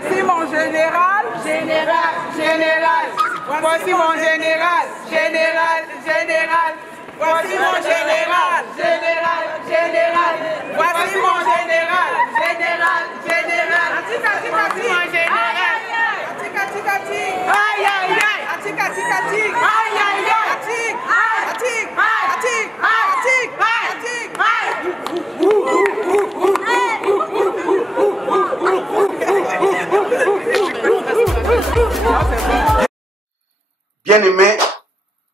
Voici mon général. Général, général. Voici mon général. Général, général. Voici mon général. Général, général. Voici mon général. Général, général. Atika, tika, Voici mon tika. général. Atika, tika, tika. Aïe, aïe, aïe. Atika, tika, tika. Aïe, aïe, aïe. Atik, Aïe. atik, Aïe. atik, Aïe. atik, atik. Bien-aimés,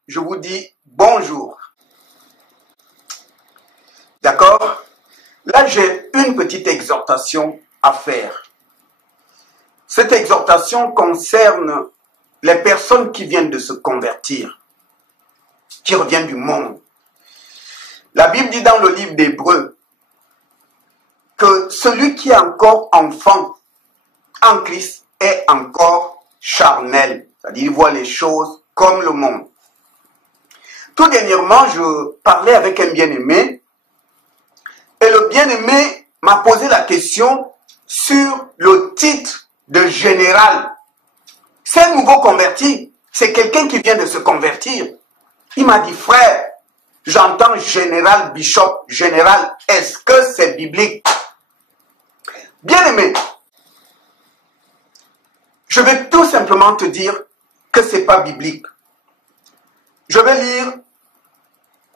je vous dis bonjour. D'accord? Là, j'ai une petite exhortation à faire. Cette exhortation concerne les personnes qui viennent de se convertir, qui reviennent du monde. La Bible dit dans le livre d'Hébreux que celui qui est encore enfant en Christ est encore charnel, c'est-à-dire il voit les choses comme le monde. Tout dernièrement, je parlais avec un bien-aimé et le bien-aimé m'a posé la question sur le titre de général. C'est un nouveau converti, c'est quelqu'un qui vient de se convertir. Il m'a dit, frère, j'entends général, bishop, général, est-ce que c'est biblique? Bien-aimé, je vais tout simplement te dire que ce n'est pas biblique. Je vais lire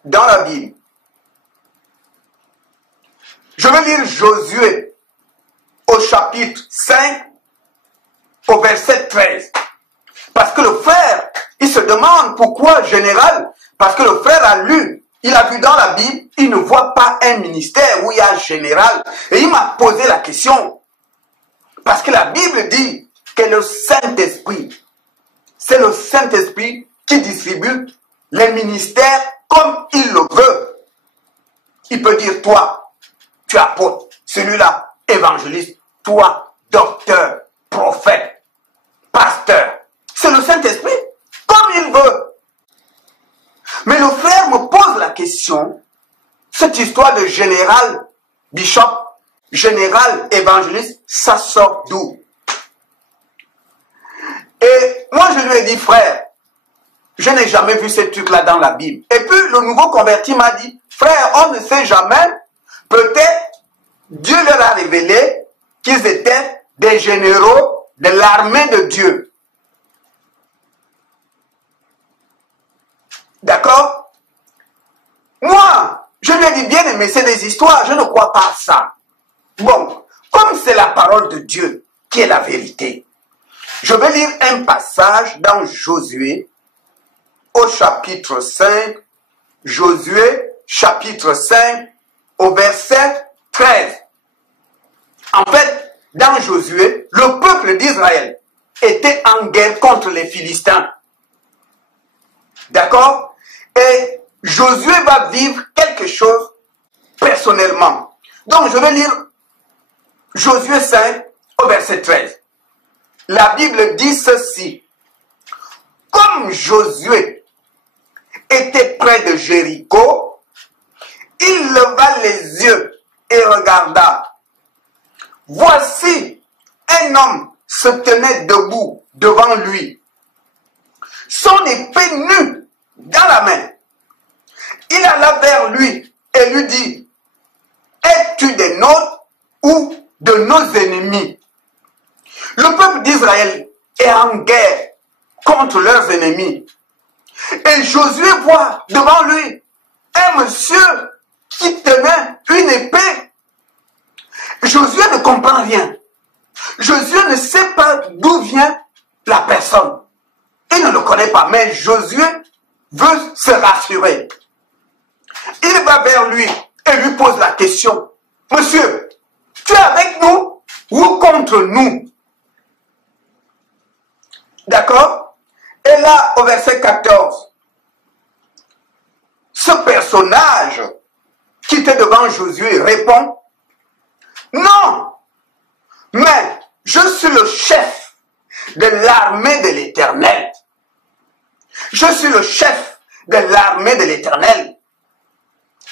dans la Bible. Je vais lire Josué au chapitre 5, au verset 13. Parce que le frère, il se demande pourquoi général. Parce que le frère a lu, il a vu dans la Bible, il ne voit pas un ministère où il y a général. Et il m'a posé la question. Parce que la Bible dit que le Saint-Esprit, c'est le Saint-Esprit qui distribue les ministères comme il le veut. Il peut dire, toi, tu es apôtre, celui-là, évangéliste, toi, docteur, prophète, pasteur. C'est le Saint-Esprit, comme il veut. Mais le frère me pose la question, cette histoire de général, bishop, général, évangéliste, ça sort d'où? Et moi je lui ai dit, frère, je n'ai jamais vu ce truc-là dans la Bible. Et puis le nouveau converti m'a dit, frère, on ne sait jamais, peut-être Dieu leur a révélé qu'ils étaient des généraux de l'armée de Dieu. D'accord? Moi, je lui ai dit, bien aimé, c'est des histoires, je ne crois pas à ça. Bon, comme c'est la parole de Dieu qui est la vérité, je vais lire un passage dans Josué, au chapitre 5, Josué, chapitre 5, au verset 13. En fait, dans Josué, le peuple d'Israël était en guerre contre les Philistins. D'accord? Et Josué va vivre quelque chose personnellement. Donc, je vais lire Josué 5 au verset 13. La Bible dit ceci. Comme Josué était près de Jéricho, il leva les yeux et regarda. Voici, un homme se tenait debout devant lui, son épée nue dans la main. Il alla vers lui et lui dit, es-tu des nôtres ou de nos ennemis? Le peuple d'Israël est en guerre contre leurs ennemis. Et Josué voit devant lui un monsieur qui tenait une épée. Josué ne comprend rien. Josué ne sait pas d'où vient la personne. Il ne le connaît pas, mais Josué veut se rassurer. Il va vers lui et lui pose la question. Monsieur, tu es avec nous ou contre nous? D'accord? Et là, au verset 14, ce personnage qui était devant Josué répond, non, mais je suis le chef de l'armée de l'Éternel. Je suis le chef de l'armée de l'Éternel.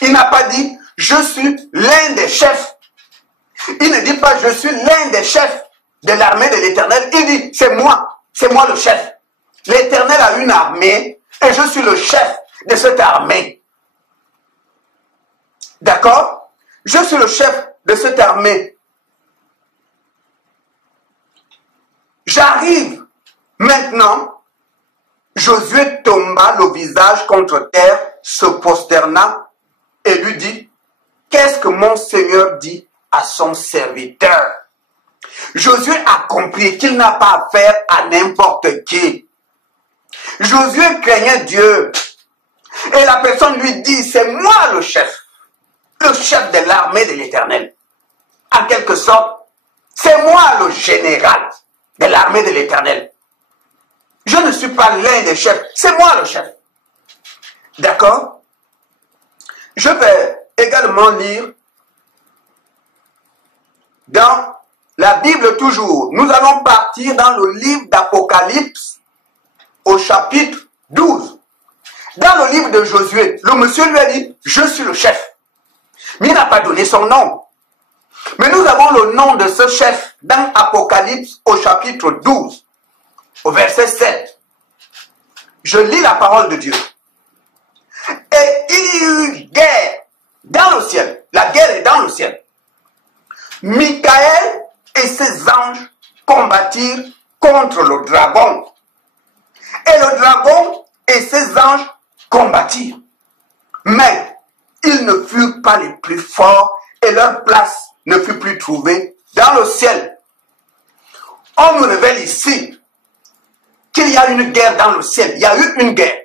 Il n'a pas dit, je suis l'un des chefs. Il ne dit pas, je suis l'un des chefs. de l'armée de l'Éternel, il dit, c'est moi le chef. L'Éternel a une armée et je suis le chef de cette armée. D'accord? Je suis le chef de cette armée. J'arrive maintenant. Josué tomba le visage contre terre, se prosterna et lui dit, qu'est-ce que mon Seigneur dit à son serviteur? Josué a compris qu'il n'a pas affaire à n'importe qui. Josué craignait Dieu. Et la personne lui dit, c'est moi le chef de l'armée de l'Éternel. En quelque sorte, c'est moi le général de l'armée de l'Éternel. Je ne suis pas l'un des chefs, c'est moi le chef. D'accord? Je vais également lire dans la Bible toujours. Nous allons partir dans le livre d'Apocalypse au chapitre 12. Dans le livre de Josué, le monsieur lui a dit, je suis le chef. Mais il n'a pas donné son nom. Mais nous avons le nom de ce chef dans Apocalypse au chapitre 12, au verset 7. Je lis la parole de Dieu. Et il y eut guerre dans le ciel. La guerre est dans le ciel. Michael et ses anges combattirent contre le dragon. Et le dragon et ses anges combattirent. Mais ils ne furent pas les plus forts et leur place ne fut plus trouvée dans le ciel. On nous révèle ici qu'il y a une guerre dans le ciel. Il y a eu une guerre.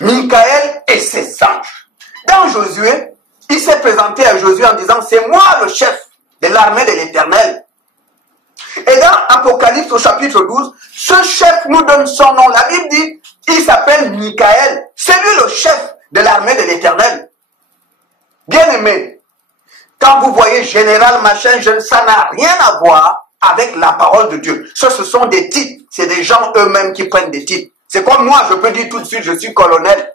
Michael et ses anges. Dans Josué, il s'est présenté à Josué en disant, c'est moi le chef de l'armée de l'Éternel. Et dans Apocalypse au chapitre 12, ce chef nous donne son nom. La Bible dit, il s'appelle Michael. C'est lui le chef de l'armée de l'Éternel. Bien-aimé, quand vous voyez général machin, ça n'a rien à voir avec la parole de Dieu. Ce sont des titres. C'est des gens eux-mêmes qui prennent des titres. C'est comme moi, je peux dire tout de suite, je suis colonel.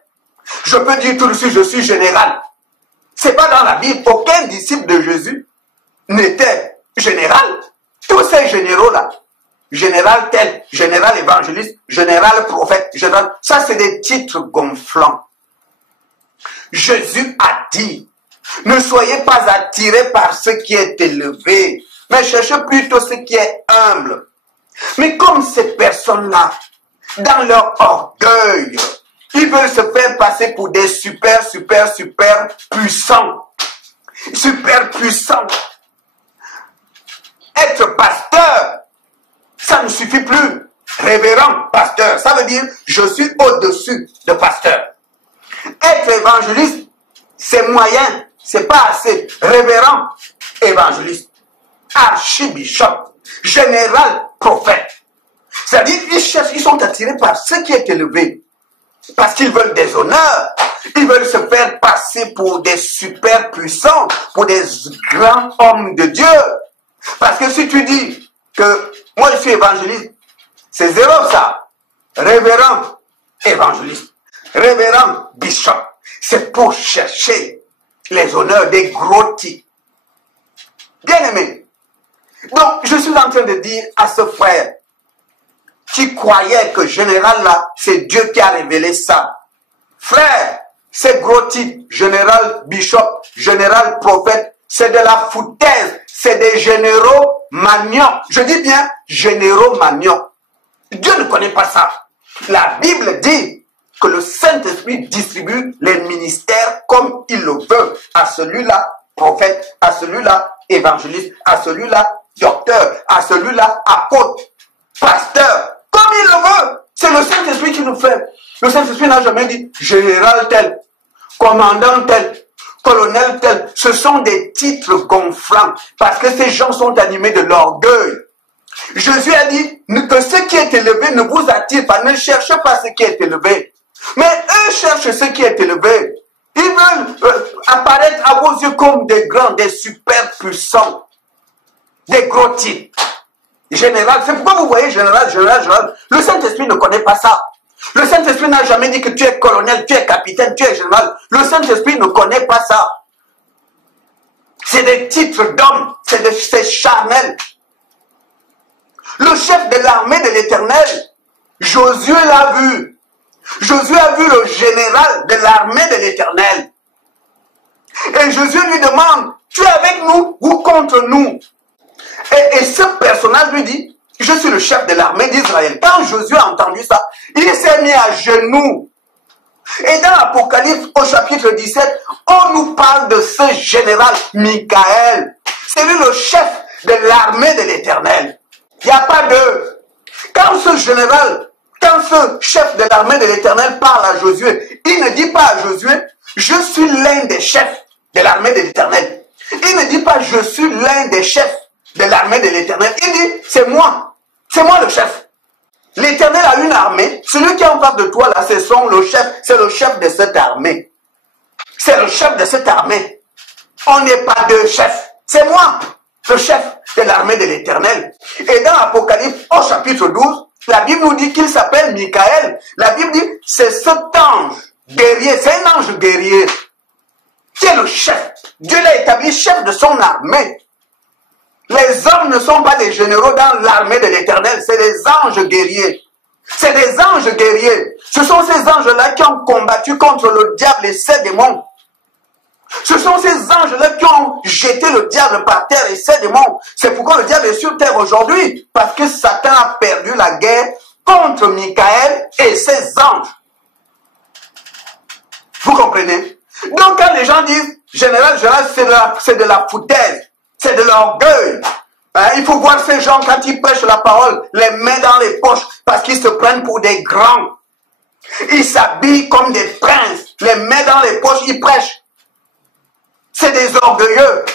Je peux dire tout de suite, je suis général. C'est pas dans la Bible. Aucun disciple de Jésus n'était général. Tous ces généraux-là, général tel, général évangéliste, général prophète, général, ça c'est des titres gonflants. Jésus a dit, ne soyez pas attirés par ce qui est élevé, mais cherchez plutôt ce qui est humble. Mais comme ces personnes-là, dans leur orgueil, ils veulent se faire passer pour des super puissants. Super puissants. Être pasteur, ça ne suffit plus. Révérend pasteur, ça veut dire je suis au-dessus de pasteur. Être évangéliste, c'est moyen, c'est pas assez. Révérend évangéliste, archibishop, général prophète. C'est-à-dire ils sont attirés par ce qui est élevé. Parce qu'ils veulent des honneurs. Ils veulent se faire passer pour des super puissants, pour des grands hommes de Dieu. Parce que si tu dis que moi je suis évangéliste, c'est zéro ça. Révérend évangéliste, révérend bishop, c'est pour chercher les honneurs des gros titres. Bien aimé. Donc je suis en train de dire à ce frère qui croyait que général là, c'est Dieu qui a révélé ça. Frère, ces gros titres, général bishop, général prophète, c'est de la foutaise. C'est des généraux maniocs. Je dis bien généraux maniocs. Dieu ne connaît pas ça. La Bible dit que le Saint-Esprit distribue les ministères comme il le veut. À celui-là, prophète, à celui-là, évangéliste, à celui-là, docteur, à celui-là, apôtre, pasteur, comme il le veut. C'est le Saint-Esprit qui nous fait. Le Saint-Esprit n'a jamais dit général tel, commandant tel, colonel tel. Ce sont des titres gonflants parce que ces gens sont animés de l'orgueil. Jésus a dit que ce qui est élevé ne vous attire pas. Ne cherchez pas ce qui est élevé. Mais eux cherchent ce qui est élevé. Ils veulent apparaître à vos yeux comme des grands, des super puissants, des gros titres. Général, c'est pourquoi vous voyez général. Le Saint-Esprit ne connaît pas ça. Le Saint-Esprit n'a jamais dit que tu es colonel, tu es capitaine, tu es général. Le Saint-Esprit ne connaît pas ça. C'est des titres d'hommes, c'est charnel. l'Éternel, Josué l'a vu. Josué a vu le général de l'armée de l'Éternel. Et Josué lui demande, tu es avec nous ou contre nous? Et ce personnage lui dit, je suis le chef de l'armée d'Israël. Quand Josué a entendu ça, il s'est mis à genoux. Et dans l'Apocalypse, au chapitre 17, on nous parle de ce général Michael. C'est lui le chef de l'armée de l'Éternel. Il n'y a pas de... Quand ce général, quand ce chef de l'armée de l'Éternel parle à Josué, il ne dit pas à Josué, je suis l'un des chefs de l'armée de l'Éternel. Il ne dit pas, je suis l'un des chefs de l'armée de l'Éternel. Il dit, c'est moi le chef. L'Éternel a une armée. Celui qui est en face de toi, là, c'est le chef de cette armée. C'est le chef de cette armée. On n'est pas deux chefs. C'est moi, le chef de l'armée de l'Éternel. Et dans l'Apocalypse, au chapitre 12, la Bible nous dit qu'il s'appelle Michael. La Bible dit, c'est cet ange guerrier, c'est un ange guerrier qui est le chef. Dieu l'a établi chef de son armée. Les hommes ne sont pas des généraux dans l'armée de l'Éternel, c'est des anges guerriers. C'est des anges guerriers. Ce sont ces anges-là qui ont combattu contre le diable et ses démons. Ce sont ces anges-là qui ont jeté le diable par terre et ses démons. C'est pourquoi le diable est sur terre aujourd'hui. Parce que Satan a perdu la guerre contre Michael et ses anges. Vous comprenez? Donc quand les gens disent, général, c'est de la foutaise. C'est de l'orgueil. Hein, il faut voir ces gens quand ils prêchent la parole, les mains dans les poches, parce qu'ils se prennent pour des grands. Ils s'habillent comme des princes, les mains dans les poches, ils prêchent. C'est des orgueilleux.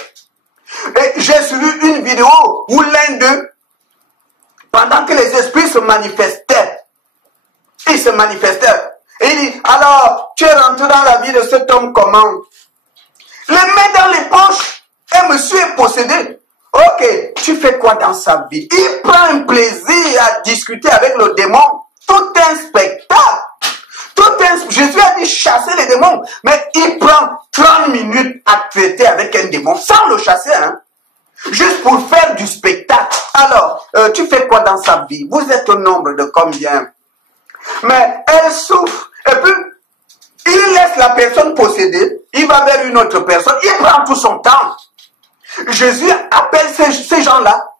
Et j'ai suivi une vidéo où l'un d'eux, pendant que les esprits se manifestaient, ils se manifestaient. Et il dit, alors, tu es rentré dans la vie de cet homme comment? Les mains dans les poches. Et monsieur est possédé. Ok, tu fais quoi dans sa vie? Il prend un plaisir à discuter avec le démon. Tout un spectacle. Jésus a dit chasser les démons. Mais il prend 30 minutes à traiter avec un démon sans le chasser. Hein? Juste pour faire du spectacle. Alors, tu fais quoi dans sa vie? Vous êtes au nombre de combien? Mais elle souffre. Et puis, il laisse la personne possédée. Il va vers une autre personne. Il prend tout son temps. Jésus appelle ces gens-là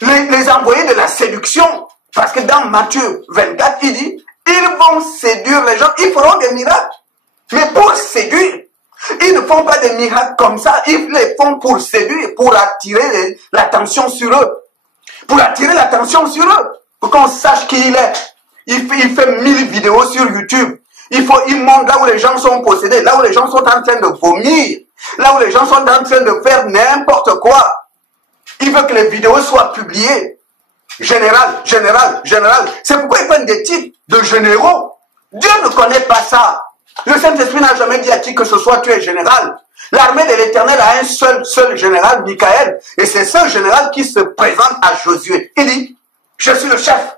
les envoyés de la séduction. Parce que dans Matthieu 24, il dit, ils vont séduire les gens, ils feront des miracles. Mais pour séduire, ils ne font pas des miracles comme ça, ils les font pour séduire, pour attirer l'attention sur eux. Pour attirer l'attention sur eux. Pour qu'on sache qui il est. Il fait 1000 vidéos sur YouTube. Il montre là où les gens sont possédés, là où les gens sont en train de vomir. Là où les gens sont en train de faire n'importe quoi. Il veut que les vidéos soient publiées. Général. C'est pourquoi ils prennent des titres de généraux. Dieu ne connaît pas ça. Le Saint-Esprit n'a jamais dit à qui que ce soit tu es général. L'armée de l'Éternel a un seul général, Michael. Et c'est ce général qui se présente à Josué. Il dit, je suis le chef.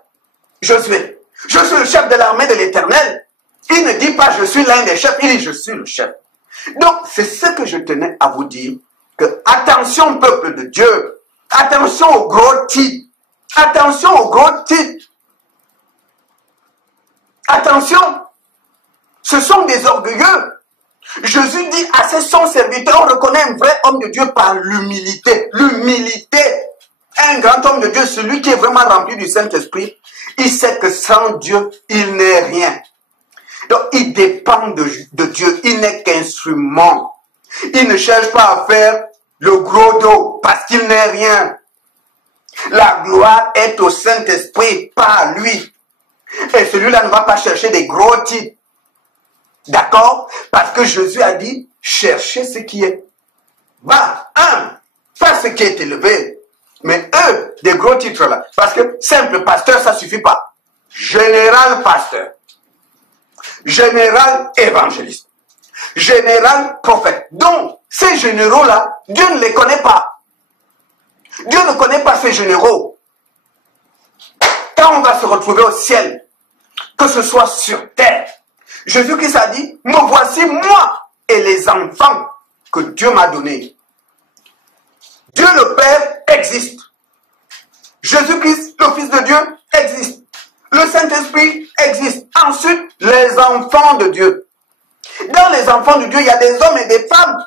Josué. Je suis le chef de l'armée de l'Éternel. Il ne dit pas je suis l'un des chefs. Il dit je suis le chef. Donc, c'est ce que je tenais à vous dire, que attention peuple de Dieu, attention aux gros titres, attention aux gros titres, attention, ce sont des orgueilleux. Jésus dit à son serviteur, on reconnaît un vrai homme de Dieu par l'humilité, un grand homme de Dieu, celui qui est vraiment rempli du Saint-Esprit, il sait que sans Dieu, il n'est rien. Donc, il dépend de Dieu. Il n'est qu'instrument. Il ne cherche pas à faire le gros dos parce qu'il n'est rien. La gloire est au Saint-Esprit, pas à lui. Et celui-là ne va pas chercher des gros titres. D'accord? Parce que Jésus a dit, cherchez ce qui est bas, humble, pas ce qui est élevé. Mais eux, des gros titres là. Parce que simple pasteur, ça suffit pas. Général pasteur. Général évangéliste, général prophète. Donc, ces généraux-là, Dieu ne les connaît pas. Dieu ne connaît pas ces généraux. Quand on va se retrouver au ciel, que ce soit sur terre, Jésus-Christ a dit, me voici moi et les enfants que Dieu m'a donnés. Dieu le Père existe. Jésus-Christ, le Fils de Dieu existe. Le Saint-Esprit existe. Ensuite, les enfants de Dieu. Dans les enfants de Dieu, il y a des hommes et des femmes,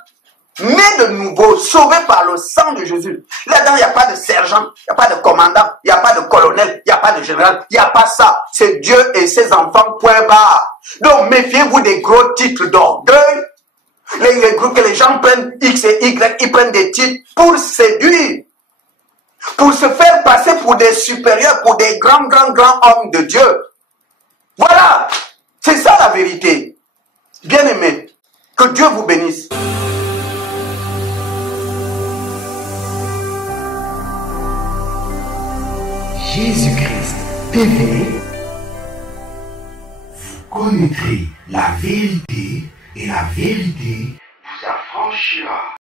mais de nouveau, sauvés par le sang de Jésus. Là-dedans, il n'y a pas de sergent, il n'y a pas de commandant, il n'y a pas de colonel, il n'y a pas de général, il n'y a pas ça. C'est Dieu et ses enfants, point barre. Donc, méfiez-vous des gros titres d'orgueil. Les groupes que les gens prennent X et Y, ils prennent des titres pour séduire, pour se faire passer pour des supérieurs, pour des grands hommes de Dieu. Voilà, c'est ça la vérité. Bien-aimés, que Dieu vous bénisse. Jésus-Christ TV, vous connaîtrez la vérité et la vérité vous affranchira.